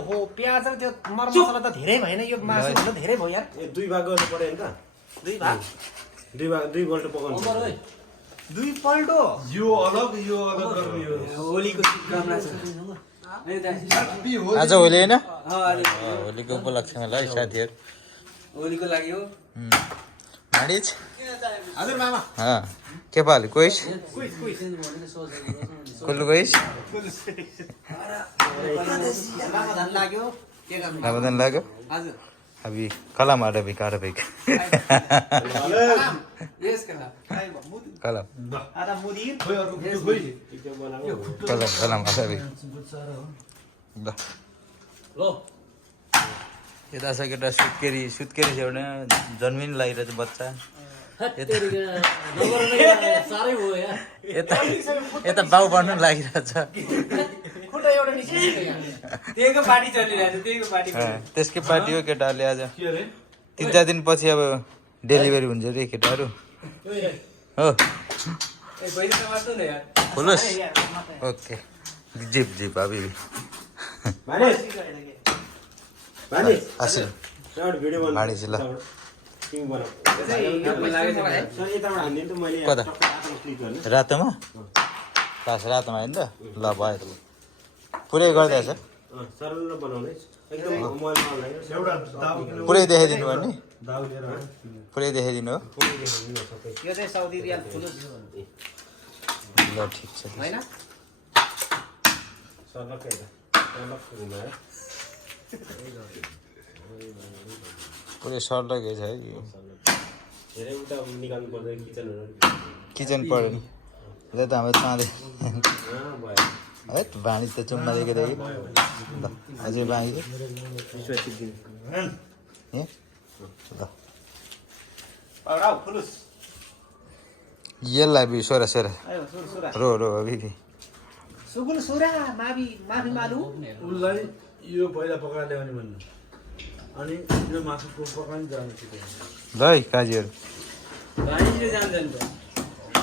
ओहो प्याज र त्यो मरमसला त धेरै भएन यो मासु भन्दा धेरै भयो यार दुई भाग गर्नु पर्यो नि त दुई भाग दुई पल्ट पकाउनु दुई पल्ट यो अलग गर्ने हो होलीको शुभकामना छ आज होली होइन होलीको उपलक्ष्यमा ल साथीहरू होलीको लागि हो माडिज हजुर मामा के पाले कोइस क्विज कुल्लु कोइस रमजान लाग्यो के गर्नु रमजान लाग्यो हजुर अभी कलम अरबिक अरबिक यस कला कलम आधा मुदिर कलम कलम अरबिक ल लो यता छ केटा सुत्केरी छ एउटा जन्मिन लागिरहेछ बच्चा साह्रै भयो यार यता बाउ बन्नु लागिरहेछ खुट्टा एउटा निस्कियो त्यहीको पार्टी चलिरहेछ त्यहीको पार्टी त्यसकै पार्टी हो केटाहरूले आज 3-4 दिन पछि अब डेलिभरी हुन्छ रे केटाहरू हो ए पैसा मार्नु न यार खुलोस् ओके जिप जिप अभी आसिल भाडी ल कता रातोमा खास रातोमा होइन त ल भयो त पुरै गर्दैछ पुरै देखाइदिनु भयो नि पुरै देखाइदिनु हो यो चाहिँ साउदी रियाल फुलुस ल ठिक छ हैन पुरै सर्लकै छ है धेरै उता निकाल्नु पर्दैन किचन पऱ्यो नि र त हाम्रो चाँदै है भाँडी त चुम्मा दिएको ल अझै बाँकी ल फुलुस यसलाई बि सोरा सोरा आयो सुरा रो रो अभी सुगुल सुरा माफी मालु उसलाई यो पहिला पकाएर ल्याउने भन्नु अनि यो मासुको पकाउनु जानु ल है काजीहरू भाइले जान्छ नि त